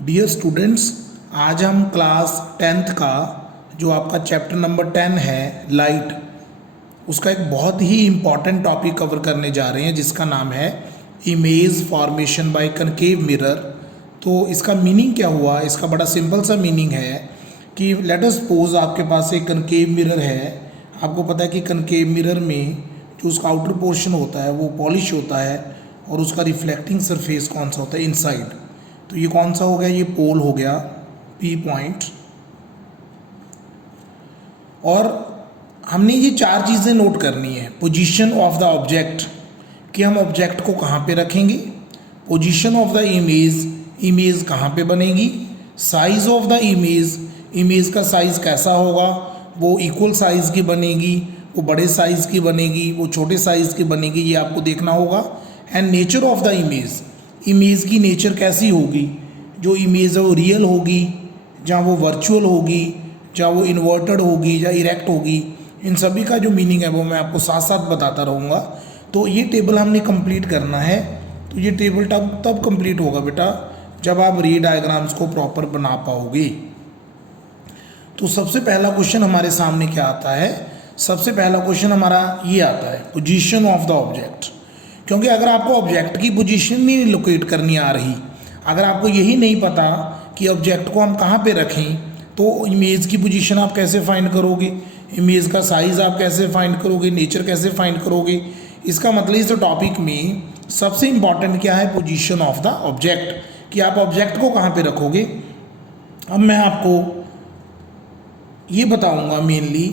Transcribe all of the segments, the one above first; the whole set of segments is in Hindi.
डियर स्टूडेंट्स, आज हम क्लास 10th का जो आपका चैप्टर नंबर 10 है लाइट, उसका एक बहुत ही इम्पॉर्टेंट टॉपिक कवर करने जा रहे हैं जिसका नाम है image formation by concave mirror. तो इसका मीनिंग क्या हुआ? इसका बड़ा सिंपल सा मीनिंग है कि लेट अस सपोज आपके पास एक कनकेव मिरर है। आपको पता है कि कनकेव मिरर में जो उसका आउटर पोर्शन होता है वो पॉलिश होता है और उसका रिफ्लेक्टिंग सरफेस कौन सा होता है? इनसाइड। तो ये कौन सा हो गया? ये पोल हो गया, पी पॉइंट। और हमने ये चार चीज़ें नोट करनी है। पोजीशन ऑफ द ऑब्जेक्ट, कि हम ऑब्जेक्ट को कहाँ पे रखेंगे। Position of the image, image कहाँ पे बनेगी। Size of the image, image का साइज कैसा होगा, वो इक्वल साइज की बनेगी, वो बड़े साइज की बनेगी, वो छोटे साइज की बनेगी, ये आपको देखना होगा। And nature of the image, image की नेचर कैसी होगी। जो इमेज है वो रियल होगी, जहाँ वो वर्चुअल होगी, जहाँ वो इन्वर्टेड होगी, या इरेक्ट होगी। इन सभी का जो मीनिंग है वो मैं आपको साथ साथ बताता रहूँगा। तो ये टेबल हमने कंप्लीट करना है। तो ये टेबल तब कंप्लीट होगा बेटा जब आप रे डायग्राम्स को प्रॉपर बना पाओगे। तो सबसे पहला क्वेश्चन हमारे सामने क्या आता है? सबसे पहला क्वेश्चन हमारा ये आता है, पोजीशन ऑफ द ऑब्जेक्ट। क्योंकि अगर आपको ऑब्जेक्ट की पोजीशन नहीं लोकेट करनी आ रही, अगर आपको यही नहीं पता कि ऑब्जेक्ट को हम कहाँ पे रखें, तो इमेज की पोजीशन आप कैसे फाइंड करोगे, इमेज का साइज़ आप कैसे फाइंड करोगे, नेचर कैसे फाइंड करोगे। इसका मतलब इस टॉपिक में सबसे इम्पॉर्टेंट क्या है? पोजीशन ऑफ द ऑब्जेक्ट, कि आप ऑब्जेक्ट को कहाँ पे रखोगे। अब मैं आपको ये बताऊंगा मेनली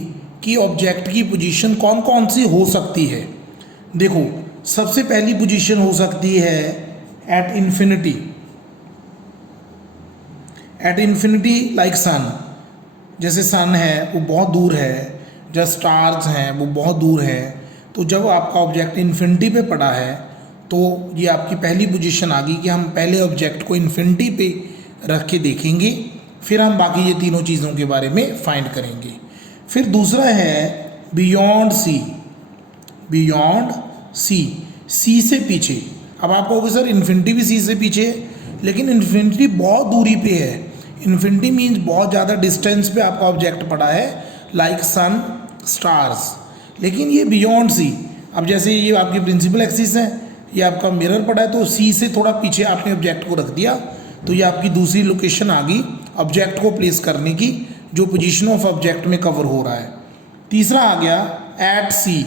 कि ऑब्जेक्ट की पोजीशन कौन कौन सी हो सकती है। देखो, सबसे पहली पोजीशन हो सकती है at infinity. At infinity like sun, जैसे सन है वो बहुत दूर है, जैसे स्टार्स हैं वो बहुत दूर है। तो जब आपका ऑब्जेक्ट इन्फिनिटी पे पड़ा है तो ये आपकी पहली पोजीशन आ गई कि हम पहले ऑब्जेक्ट को इन्फिनिटी पे रख के देखेंगे, फिर हम बाकी ये तीनों चीज़ों के बारे में फाइंड करेंगे। फिर दूसरा है बियॉन्ड सी। बियॉन्ड सी, सी से पीछे। अब आप कहोगे सर इन्फिनिटी भी सी से पीछे है, लेकिन इन्फिनिटी बहुत दूरी पे है। इन्फिनिटी मीन्स बहुत ज़्यादा डिस्टेंस पे आपका ऑब्जेक्ट पड़ा है, लाइक सन, स्टार्स। लेकिन ये बियॉन्ड सी, अब जैसे ये आपकी प्रिंसिपल एक्सिस है, ये आपका मिरर पड़ा है, तो सी से थोड़ा पीछे आपने ऑब्जेक्ट को रख दिया, तो ये आपकी दूसरी लोकेशन आ गई ऑब्जेक्ट को प्लेस करने की, जो पोजीशन ऑफ ऑब्जेक्ट में कवर हो रहा है। तीसरा आ गया एट सी।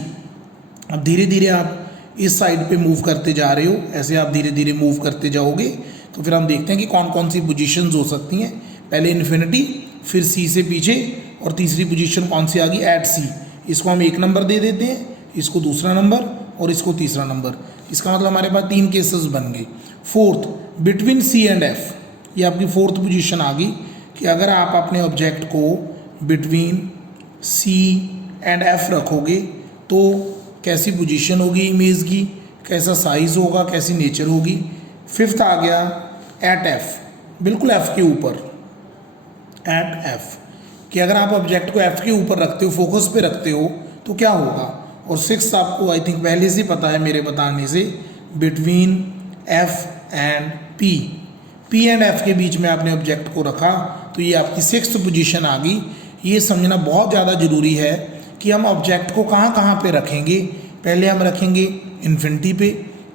अब धीरे धीरे आप इस साइड पे मूव करते जा रहे हो, ऐसे आप धीरे धीरे मूव करते जाओगे तो फिर हम देखते हैं कि कौन कौन सी पोजीशंस हो सकती हैं। पहले इन्फिनिटी, फिर सी से पीछे, और तीसरी पोजीशन कौन सी आ गई? एट सी। इसको हम 1 नंबर दे देते हैं, इसको दूसरा नंबर और इसको तीसरा नंबर। इसका मतलब हमारे पास 3 केसेस बन गए। Fourth, between C and F, ये आपकी फोर्थ पोजीशन आ गई कि अगर आप अपने ऑब्जेक्ट को बिटवीन सी एंड एफ रखोगे तो कैसी पोजीशन होगी इमेज की, कैसा साइज़ होगा, कैसी नेचर होगी। फिफ्थ आ गया एट एफ, बिल्कुल एफ के ऊपर, एट एफ, कि अगर आप ऑब्जेक्ट को एफ के ऊपर रखते हो, फोकस पे रखते हो तो क्या होगा। और सिक्स आपको आई थिंक पहले से पता है मेरे बताने से, between F and P, P and F के बीच में आपने ऑब्जेक्ट को रखा, तो ये आपकी सिक्स्थ पोजीशन आ गई। ये समझना बहुत ज़्यादा ज़रूरी है कि हम ऑब्जेक्ट को कहाँ कहाँ पे रखेंगे। पहले हम रखेंगे इन्फिनिटी पे,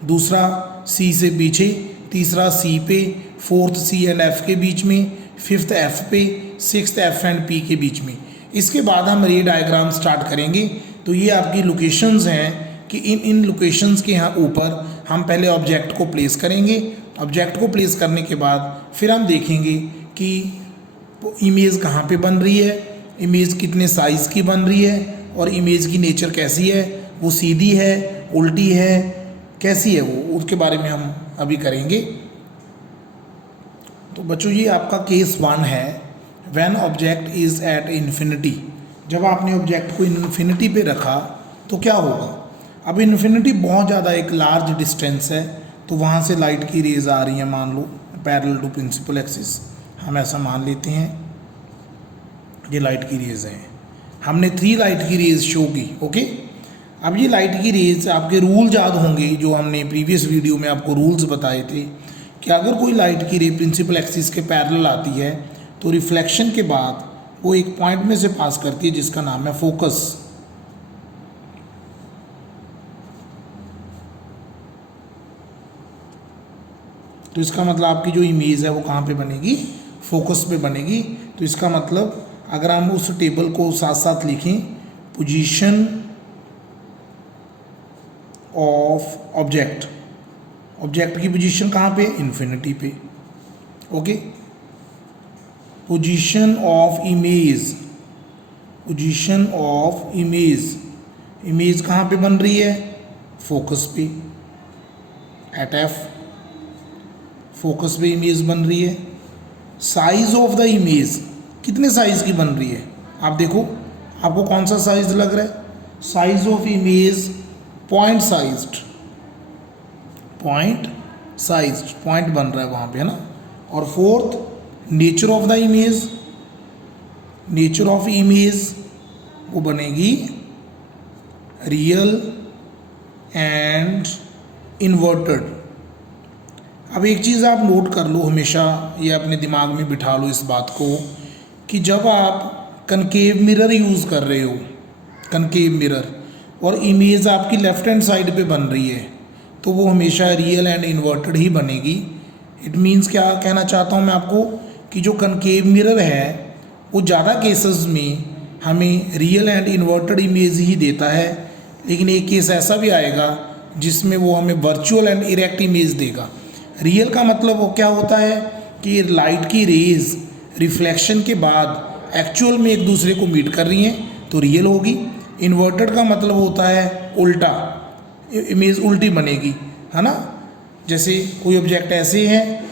दूसरा सी से पीछे, तीसरा सी पे, फोर्थ सी एंड एफ के बीच में, फिफ्थ एफ पे, सिक्स्थ एफ एंड पी के बीच में। इसके बाद हम रे डायग्राम स्टार्ट करेंगे। तो ये आपकी लोकेशंस हैं कि इन लोकेशंस के यहाँ ऊपर हम पहले ऑब्जेक्ट को प्लेस करेंगे। ऑब्जेक्ट को प्लेस करने के बाद फिर हम देखेंगे कि इमेज कहाँ पे बन रही है, इमेज कितने साइज़ की बन रही है, और इमेज की नेचर कैसी है, वो सीधी है, उल्टी है, कैसी है वो, उसके बारे में हम अभी करेंगे। तो बच्चों ये आपका केस 1 है, when object is at infinity. जब आपने ऑब्जेक्ट को इन्फिनिटी पे रखा तो क्या होगा। अब इन्फिनिटी बहुत ज़्यादा एक लार्ज डिस्टेंस है, तो वहाँ से लाइट की रेज आ रही है, मान लो पैरेलल टू प्रिंसिपल एक्सिस, हम ऐसा मान लेते हैं ये लाइट की रेज है। हमने 3 लाइट की रेज शो की, ओके। अब ये लाइट की रेज, आपके रूल याद होंगे जो हमने प्रीवियस वीडियो में आपको रूल्स बताए थे कि अगर कोई लाइट की रे प्रिंसिपल एक्सिस के पैरेलल आती है तो रिफ्लेक्शन के बाद वो एक पॉइंट में से पास करती है जिसका नाम है फोकस। तो इसका मतलब आपकी जो इमेज है वो कहाँ पे बनेगी, फोकस पे बनेगी। तो इसका मतलब अगर हम उस टेबल को साथ साथ लिखें, पोजीशन ऑफ ऑब्जेक्ट, ऑब्जेक्ट की पोजीशन कहाँ पे, इन्फिनिटी पे। Okay, position of image, position of image, image कहाँ पे बन रही है, फोकस पे, एट एफ, फोकस पे इमेज बन रही है। साइज ऑफ द इमेज, कितने साइज की बन रही है, आप देखो आपको कौन सा साइज लग रहा है, size of image point sized, point sized, point बन रहा है वहाँ पे, है ना। और fourth, nature of the image, nature of image वो बनेगी रियल एंड इन्वर्टेड। अब एक चीज़ आप नोट कर लो, हमेशा ये अपने दिमाग में बिठा लो इस बात को, कि जब आप कनकेव मिरर यूज़ कर रहे हो, कनकेव मिरर, और इमेज आपकी लेफ्ट हैंड साइड पे बन रही है, तो वो हमेशा रियल एंड इन्वर्टेड ही बनेगी। इट मीन्स क्या कहना चाहता हूँ मैं आपको, कि जो कनकेव मिरर है वो ज़्यादा केसेस में हमें रियल एंड इन्वर्टेड इमेज ही देता है, लेकिन एक केस ऐसा भी आएगा जिसमें वो हमें वर्चुअल एंड इरेक्ट इमेज देगा। रियल का मतलब वो क्या होता है कि लाइट की रेज रिफ्लेक्शन के बाद एक्चुअल में एक दूसरे को मीट कर रही हैं तो रियल होगी। इन्वर्टेड का मतलब होता है उल्टा, इमेज उल्टी बनेगी, है ना। जैसे कोई ऑब्जेक्ट ऐसे है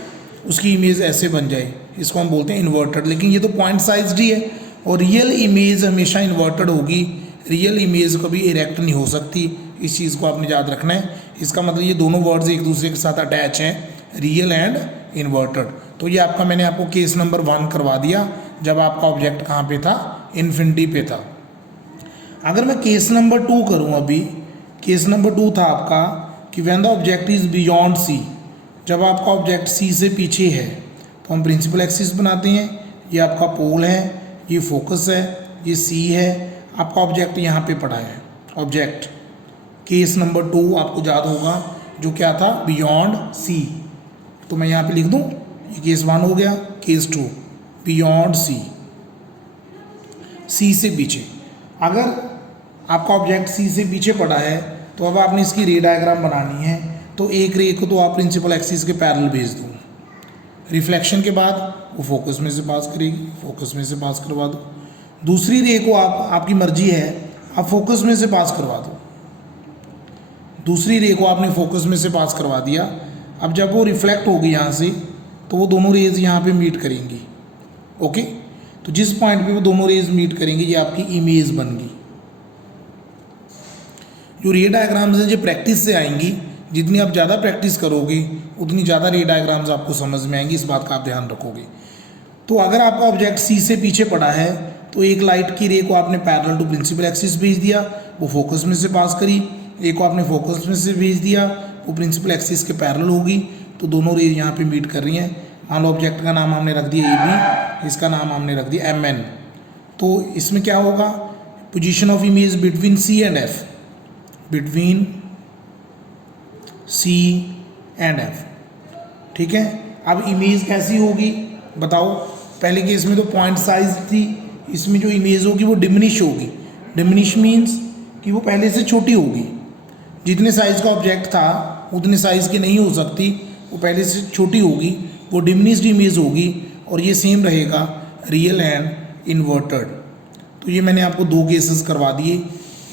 उसकी इमेज ऐसे बन जाए, इसको हम बोलते हैं इन्वर्टेड। लेकिन ये तो पॉइंट साइज्ड ही है, और रियल इमेज हमेशा इन्वर्टेड होगी, रियल इमेज कभी इरेक्ट नहीं हो सकती। इस चीज़ को आपने याद रखना है। इसका मतलब ये दोनों वर्ड्स एक दूसरे के साथ अटैच हैं, रियल एंड इन्वर्टेड। तो ये आपका मैंने आपको केस नंबर 1 करवा दिया, जब आपका ऑब्जेक्ट कहाँ पे था, इन्फिनिटी पे था। अगर मैं केस नंबर 2 करूँ, अभी केस नंबर 2 था आपका कि when the object is beyond C, जब आपका ऑब्जेक्ट सी से पीछे है तो हम प्रिंसिपल एक्सिस बनाते हैं। ये आपका पोल है, ये फोकस है, ये सी है, आपका ऑब्जेक्ट यहाँ पे पड़ा है। ऑब्जेक्ट केस नंबर 2 आपको याद होगा, जो क्या था, बियॉन्ड सी। तो मैं यहाँ पे लिख दूँ, ये केस 1 हो गया, केस 2 बियॉन्ड सी, सी से पीछे। अगर आपका ऑब्जेक्ट सी से पीछे पड़ा है तो अब आपने इसकी रे डायग्राम बनानी है। तो एक रे को तो आप प्रिंसिपल एक्सिस के पैरेलल भेज दो, रिफ्लेक्शन के बाद वो फोकस में से पास करेगी, फोकस में से पास करवा दो। दूसरी रे को आपकी मर्जी है, आप फोकस में से पास करवा दो। दूसरी रे को आपने फोकस में से पास करवा दिया। अब जब वो रिफ्लेक्ट होगी यहाँ से तो वो दोनों रेज यहाँ पे मीट करेंगी। ओके, तो जिस पॉइंट पे वो दोनों रेज मीट करेंगी ये आपकी इमेज बन गई। जो रे डायग्राम्स हैं जो प्रैक्टिस से आएंगी, जितनी आप ज़्यादा प्रैक्टिस करोगे उतनी ज़्यादा रे डायग्राम्स आपको समझ में आएंगी, इस बात का आप ध्यान रखोगे। तो अगर आपका ऑब्जेक्ट सी से पीछे पड़ा है तो एक लाइट की रे को आपने पैरेलल टू प्रिंसिपल एक्सिस भेज दिया, वो फोकस में से पास करी। एक को आपने फोकस में से भेज दिया, वो प्रिंसिपल एक्सिस के पैरेलल होगी, तो दोनों रे यहाँ पे मीट कर रही हैं। मान लो ऑब्जेक्ट का नाम हमने रख दिया AB, इसका नाम हमने रख दिया MN। तो इसमें क्या होगा, position of image between C and F, between C and F, ठीक है। अब इमेज कैसी होगी बताओ, पहले केस में तो पॉइंट साइज थी, इसमें जो इमेज होगी वो डिमिनिश होगी। डिमिनिश मीन्स कि वो पहले से छोटी होगी, जितने साइज का ऑब्जेक्ट था उतने साइज की नहीं हो सकती, वो पहले से छोटी होगी, वो डिमिनिश्ड इमेज होगी। और ये सेम रहेगा रियल एंड इन्वर्टेड। तो ये मैंने आपको 2 केसेस करवा दिए।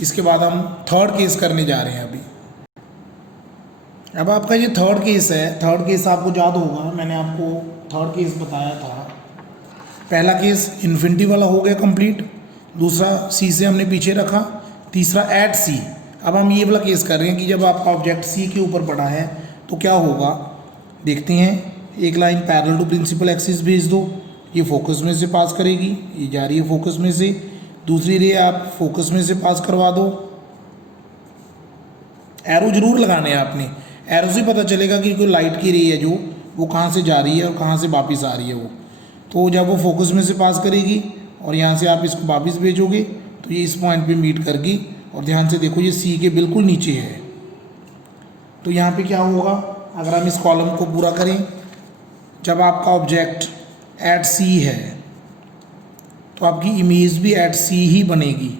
इसके बाद हम थर्ड केस करने जा रहे हैं अभी। अब आपका ये थर्ड केस है। थर्ड केस आपको याद होगा, मैंने आपको थर्ड केस बताया था। पहला केस इन्फिनिटी वाला हो गया कंप्लीट, दूसरा सी से हमने पीछे रखा, तीसरा एट सी। अब हम ये वाला केस कर रहे हैं कि जब आपका ऑब्जेक्ट सी के ऊपर पड़ा है तो क्या होगा, देखते हैं। एक line parallel to principal axis भेज दो, ये फोकस में से पास करेगी, ये जा रही है फोकस में से। दूसरी रे आप फोकस में से पास करवा दो। एरो जरूर लगाने हैं आपने, एरो से पता चलेगा कि कोई लाइट की रे है जो वो कहाँ से जा रही है और कहाँ से वापस आ रही है वो। तो जब वो फोकस में से पास करेगी और यहाँ से आप इसको वापस भेजोगे तो ये इस पॉइंट पे मीट करगी। और ध्यान से देखो ये सी के बिल्कुल नीचे है। तो यहाँ पे क्या होगा, अगर हम इस कॉलम को पूरा करें, जब आपका ऑब्जेक्ट एट सी है तो आपकी इमेज भी एट सी ही बनेगी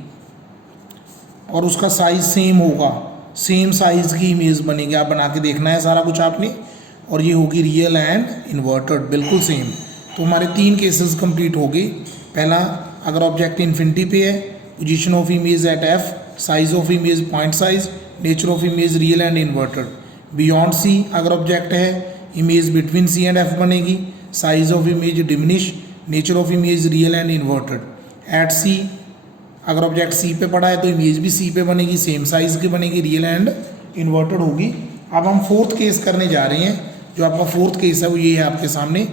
और उसका साइज सेम होगा, सेम साइज़ की इमेज बनेगी। आप बना के देखना है सारा कुछ आपने, और ये होगी रियल एंड इन्वर्टेड, बिल्कुल सेम। तो हमारे 3 केसेस कंप्लीट हो गए। पहला, अगर ऑब्जेक्ट इन्फिनिटी पे है, position of image at F, size of image point size, nature of image real and inverted. Beyond C अगर ऑब्जेक्ट है, image between C and F बनेगी, size of image diminish, nature of image real and inverted. At C अगर ऑब्जेक्ट सी पे पड़ा है तो इमेज भी सी पे बनेगी, सेम साइज की बनेगी, रियल एंड इन्वर्टेड होगी। अब हम 4th केस करने जा रहे हैं। जो आपका 4th केस है वो ये है आपके सामने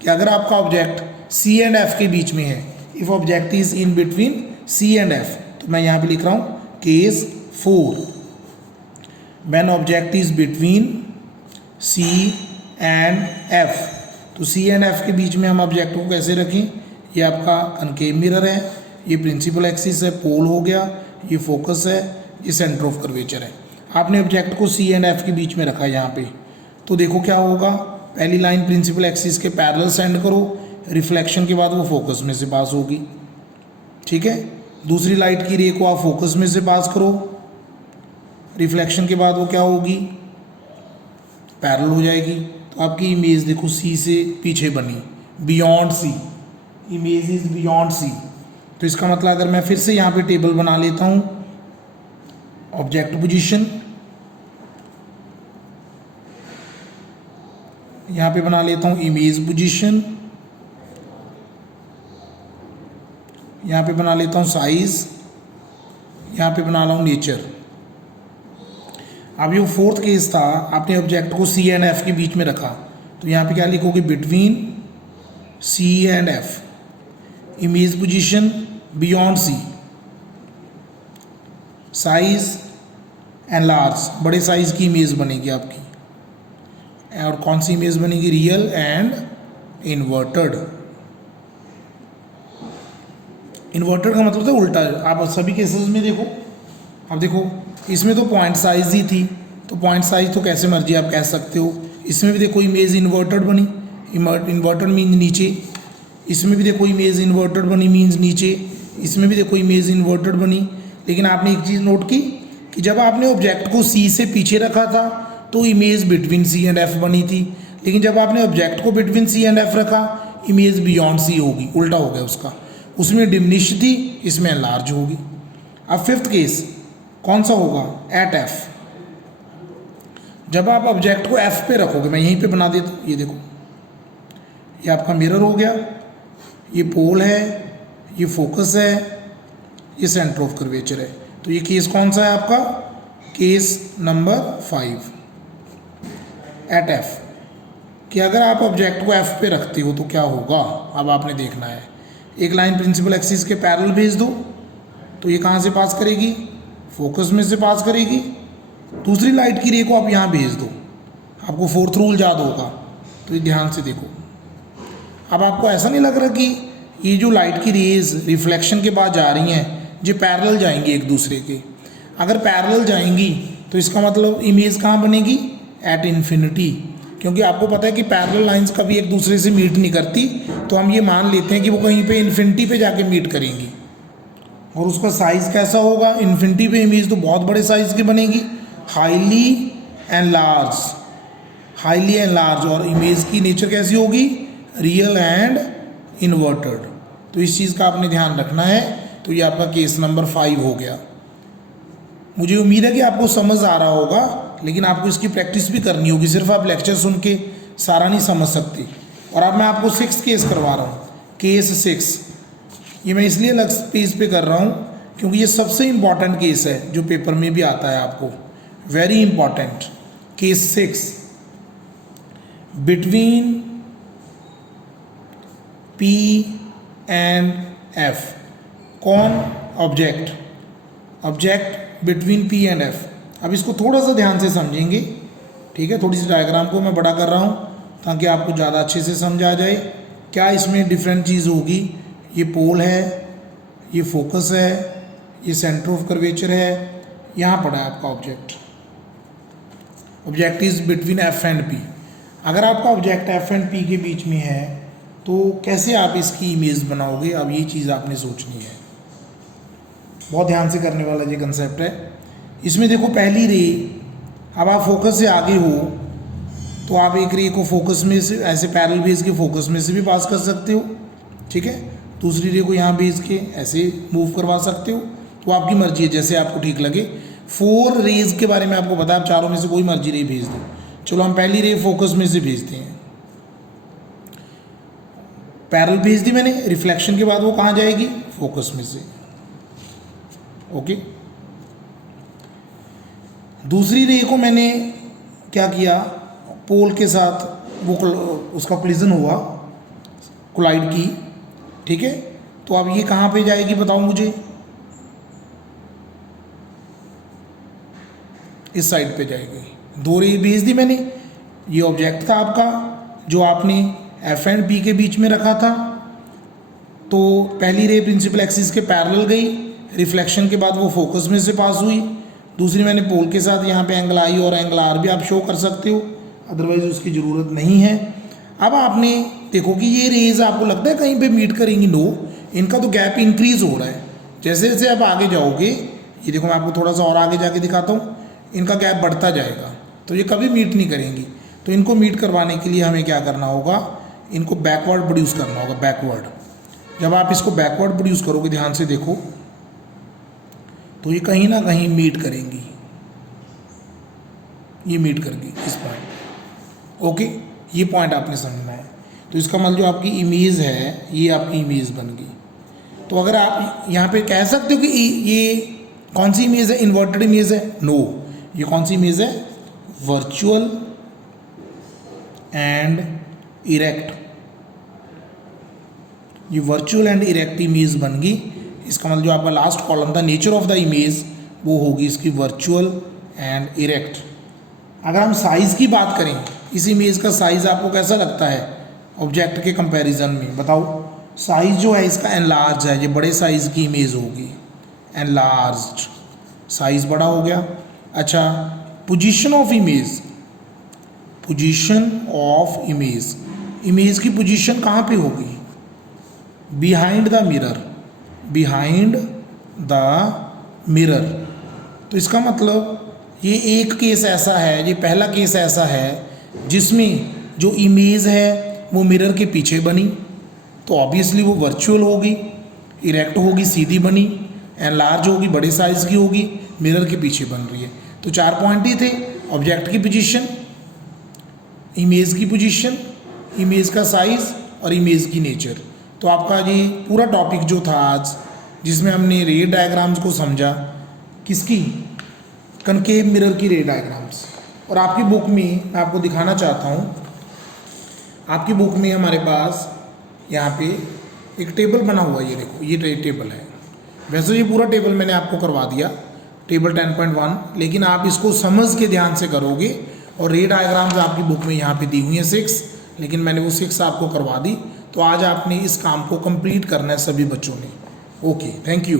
कि अगर आपका ऑब्जेक्ट सी एंड एफ के बीच में है, if object is in between C and F, तो मैं यहाँ पे लिख रहा हूँ case 4, when object is between C and F. तो सी एंड एफ के बीच में हम ऑब्जेक्ट को कैसे रखें, ये आपका कनकेव मिरर है, ये प्रिंसिपल एक्सिस है, पोल हो गया, ये फोकस है, ये सेंटर ऑफ कर्वेचर है। आपने ऑब्जेक्ट को सी एंड एफ के बीच में रखा है यहाँ पे। तो देखो क्या होगा, पहली लाइन प्रिंसिपल एक्सिस के पैरेलल सेंड करो, रिफ्लेक्शन के बाद वो फोकस में से पास होगी, ठीक है। दूसरी लाइट की रे को आप फोकस में से पास करो, रिफ्लेक्शन के बाद वो क्या होगी, पैरेलल हो जाएगी। तो आपकी इमेज देखो सी से पीछे बनी, beyond C, image is beyond C. तो इसका मतलब अगर मैं फिर से यहाँ पे टेबल बना लेता हूँ, ऑब्जेक्ट पोजीशन यहाँ पे बना लेता हूँ, इमेज पोजीशन यहाँ पे बना लेता हूँ, साइज यहाँ पे बना रहा हूँ, नेचर। अब ये 4th केस था, आपने ऑब्जेक्ट को सी एंड एफ के बीच में रखा, तो यहाँ पे क्या लिखोगे, between C and F, image position beyond C, size and large, बड़े साइज की इमेज बनेगी आपकी। और कौन सी इमेज बनेगी, रियल एंड इन्वर्टेड। इन्वर्टेड का मतलब था उल्टा। आप सभी केसेस में देखो, अब देखो इसमें तो पॉइंट साइज ही थी, तो पॉइंट साइज तो कैसे मर्जी आप कह सकते हो। इसमें भी देखो इमेज इन्वर्टेड बनी, इन्वर्टेड मीन्स नीचे। इसमें भी देखो इमेज इन्वर्टेड बनी मीन्स नीचे। इसमें भी देखो इमेज इन्वर्टेड बनी। लेकिन आपने एक चीज़ नोट की कि जब आपने ऑब्जेक्ट को सी से पीछे रखा था तो image between C and F बनी थी, लेकिन जब आपने ऑब्जेक्ट को बिटवीन सी एंड एफ रखा, इमेज बियॉन्ड सी होगी, उल्टा हो गया उसका। उसमें डिमिनिश थी, इसमें लार्ज होगी। अब 5th केस कौन सा होगा, एट एफ। जब आप ऑब्जेक्ट को एफ पे रखोगे, मैं यहीं पे बना देता हूँ, ये देखो ये आपका मिरर हो गया, ये पोल है, ये फोकस है, ये सेंटर ऑफ कर्वेचर है। तो ये केस कौन सा है आपका, केस नंबर 5 एट एफ। कि अगर आप ऑब्जेक्ट को एफ पे रखते हो तो क्या होगा, अब आपने देखना है। एक लाइन प्रिंसिपल एक्सिस के पैरेलल भेज दो, तो ये कहाँ से पास करेगी, फोकस में से पास करेगी। दूसरी लाइट की रे को आप यहाँ भेज दो, आपको 4th रूल याद होगा, तो ये ध्यान से देखो। अब आपको ऐसा नहीं लग रहा कि ये जो लाइट की रेज रिफ्लेक्शन के बाद जा रही हैं, ये पैरेलल जाएंगी एक दूसरे के। अगर पैरेलल जाएंगी तो इसका मतलब इमेज कहाँ बनेगी, एट इन्फिनिटी, क्योंकि आपको पता है कि पैरेलल लाइंस कभी एक दूसरे से मीट नहीं करती, तो हम ये मान लेते हैं कि वो कहीं पे इन्फिनिटी पे जाके मीट करेंगी। और उसका साइज़ कैसा होगा, इन्फिनिटी पे इमेज तो बहुत बड़े साइज़ की बनेगी, highly and large, highly and large. और इमेज की नेचर कैसी होगी, रियल एंड इन्वर्टेड। तो इस चीज़ का आपने ध्यान रखना है। तो ये आपका केस नंबर 5 हो गया। मुझे उम्मीद है कि आपको समझ आ रहा होगा, लेकिन आपको इसकी प्रैक्टिस भी करनी होगी, सिर्फ आप लेक्चर सुन के सारा नहीं समझ सकते। और अब मैं आपको 6th केस करवा रहा हूँ, केस 6। ये मैं इसलिए अलग पेज पे कर रहा हूँ क्योंकि ये सबसे इम्पॉर्टेंट केस है जो पेपर में भी आता है आपको, very important. Case 6, between P and F। कौन, object, object between P and F। अब इसको थोड़ा सा ध्यान से समझेंगे, ठीक है। थोड़ी सी डायग्राम को मैं बड़ा कर रहा हूँ ताकि आपको ज़्यादा अच्छे से समझ आ जाए। क्या इसमें डिफरेंट चीज़ होगी, ये पोल है, ये फोकस है, ये सेंटर ऑफ कर्वेचर है, यहाँ पड़ा है आपका object. Object is between F and P. अगर आपका ऑब्जेक्ट एफ एंड पी के बीच में है तो कैसे आप इसकी इमेज बनाओगे, अब ये चीज़ आपने सोचनी है। बहुत ध्यान से करने वाला ये कंसेप्ट है। इसमें देखो पहली रे, अब आप फोकस से आगे हो तो आप एक रे को फोकस में से ऐसे पैरेलल भेज के फोकस में से भी पास कर सकते हो, ठीक है। दूसरी रे को यहाँ भेज के ऐसे मूव करवा सकते हो, तो आपकी मर्जी है, जैसे आपको ठीक लगे। 4 रेज के बारे में आपको पता है, आप चारों में से कोई मर्जी रे भेज दो। चलो हम पहली रे फोकस में से भेजते हैं, पैरेलल भेज दी मैंने, रिफ्लेक्शन के बाद वो कहाँ जाएगी, फोकस में से, ओके। दूसरी रे को मैंने क्या किया, पोल के साथ वो उसका कोलिजन हुआ, कोलाइड की, ठीक है। तो अब ये कहाँ पे जाएगी बताओ मुझे, इस साइड पे जाएगी। 2 रे भेज दी मैंने, ये ऑब्जेक्ट था आपका जो आपने एफ एंड पी के बीच में रखा था। तो पहली रे प्रिंसिपल एक्सिस के पैरेलल गई, रिफ्लेक्शन के बाद वो फोकस में से पास हुई। दूसरी मैंने पोल के साथ यहाँ पे एंगल आई और एंगल आर भी आप शो कर सकते हो, अदरवाइज उसकी ज़रूरत नहीं है। अब आपने देखो कि ये रेज आपको लगता है कहीं पे मीट करेंगी, नो, इनका तो गैप इंक्रीज हो रहा है। जैसे जैसे आप आगे जाओगे, ये देखो मैं आपको थोड़ा सा और आगे जाके दिखाता हूँ, इनका गैप बढ़ता जाएगा, तो ये कभी मीट नहीं करेंगी। तो इनको मीट करवाने के लिए हमें क्या करना होगा, इनको बैकवर्ड प्रोड्यूस करना होगा, बैकवर्ड। जब आप इसको बैकवर्ड प्रोड्यूस करोगे, ध्यान से देखो, तो ये कहीं ना कहीं मीट करेंगी, ये मीट करेंगी इस पॉइंट, ओके। ये पॉइंट आपने समझना है। तो इसका मतलब जो आपकी इमेज है, ये आपकी इमेज बन गई। तो अगर आप यहाँ पे कह सकते हो कि ये कौन सी इमेज है, इन्वर्टेड इमेज है, नो, ये कौन सी इमेज है, वर्चुअल एंड इरेक्ट। ये वर्चुअल एंड इरेक्ट इमेज बन गई। इसका मतलब जो आपका लास्ट कॉलम था, नेचर ऑफ द इमेज, वो होगी इसकी वर्चुअल एंड इरेक्ट। अगर हम साइज़ की बात करें, इस इमेज का साइज़ आपको कैसा लगता है ऑब्जेक्ट के कंपैरिजन में, बताओ। साइज़ जो है इसका एनलार्ज है, ये बड़े साइज़ की इमेज होगी, एनलार्ज्ड, साइज़ बड़ा हो गया। अच्छा, position of image, position of image, image की पोजीशन कहाँ पे होगी, behind the mirror, behind the mirror. तो इसका मतलब ये एक केस ऐसा है, ये पहला केस ऐसा है जिसमें जो इमेज है वो मिरर के पीछे बनी, तो ऑब्वियसली वो वर्चुअल होगी, इरेक्ट होगी, सीधी बनी, एनलार्ज होगी, बड़े साइज़ की होगी, मिरर के पीछे बन रही है। तो 4 पॉइंट ही थे, ऑब्जेक्ट की पोजीशन, इमेज की पोजीशन, इमेज का साइज़ और इमेज की नेचर। तो आपका ये पूरा टॉपिक जो था आज, जिसमें हमने रे डायग्राम्स को समझा, किसकी, कनकेव मिरर की रे डायग्राम्स। और आपकी बुक में मैं आपको दिखाना चाहता हूँ, आपकी बुक में हमारे पास यहाँ पे एक टेबल बना हुआ है, ये देखो, ये टेबल है। वैसे ये पूरा टेबल मैंने आपको करवा दिया, टेबल 10.1, लेकिन आप इसको समझ के ध्यान से करोगे। और रे डायग्राम्स आपकी बुक में यहाँ पे दी हुई हैं 6, लेकिन मैंने वो 6 आपको करवा दी। तो आज आपने इस काम को कंप्लीट करना है सभी बच्चों ने। Okay, thank you.